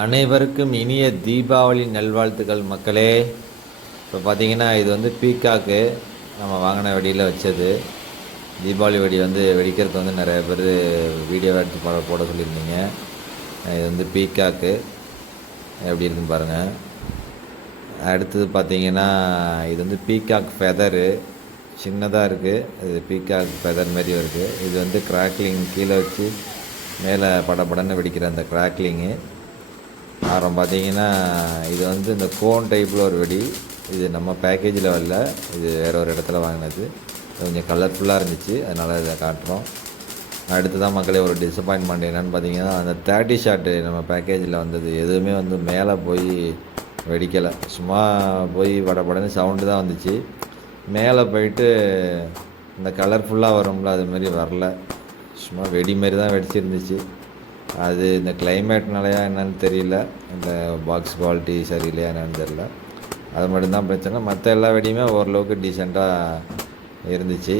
அனைவருக்கும் இனிய தீபாவளி நல்வாழ்த்துக்கள் மக்களே. இப்போ பார்த்தீங்கன்னா இது வந்து பீக்காக்கு நம்ம வாங்கின வெடியில் வச்சது. தீபாவளி வெடி வந்து வெடிக்கிறதுக்கு வந்து நிறைய பேர் வீடியோ எடுத்து போட சொல்லியிருந்தீங்க. இது வந்து பீக்காக்கு எப்படி இருக்குன்னு பாருங்கள். அடுத்தது பார்த்தீங்கன்னா இது வந்து பீக்காக் ஃபெதரு சின்னதாக இருக்குது. இது பீக்காக் ஃபெதர் மாரி இருக்குது. இது வந்து கிராக்லிங் கீழே வச்சு மேலே படப்படன்னு வெடிக்கிற அந்த கிராக்லிங்கு. அப்புறம் பார்த்தீங்கன்னா இது வந்து இந்த கோன் டைப்பில் ஒரு வெடி. இது நம்ம பேக்கேஜில் வரல, இது வேறு ஒரு இடத்துல வாங்கினது. கொஞ்சம் கலர்ஃபுல்லாக இருந்துச்சு, அதனால் இதை காட்டுறோம். அடுத்து தான் மக்களே ஒரு டிசப்பாயின்மெண்ட் என்னென்னு பார்த்தீங்கன்னா, அந்த 30 ஷாட்டு நம்ம பேக்கேஜில் வந்தது எதுவுமே வந்து மேலே போய் வெடிக்கலை. சும்மா போய் படப்படன்னு சவுண்டு தான் வந்துச்சு. மேலே போயிட்டு இந்த கலர்ஃபுல்லாக வரும்ல அதுமாரி வரல. சும்மா வெடி மாரி தான் வெடிச்சிருந்துச்சு. அது இந்த கிளைமேட்னாலையா என்னன்னு தெரியல, இந்த பாக்ஸ் குவாலிட்டி சரியில்லையா என்னன்னு தெரியல. அது மட்டும்தான் பிரச்சனை. மற்ற எல்லா வெடியுமே ஓரளவுக்கு டீசெண்டாக இருந்துச்சு.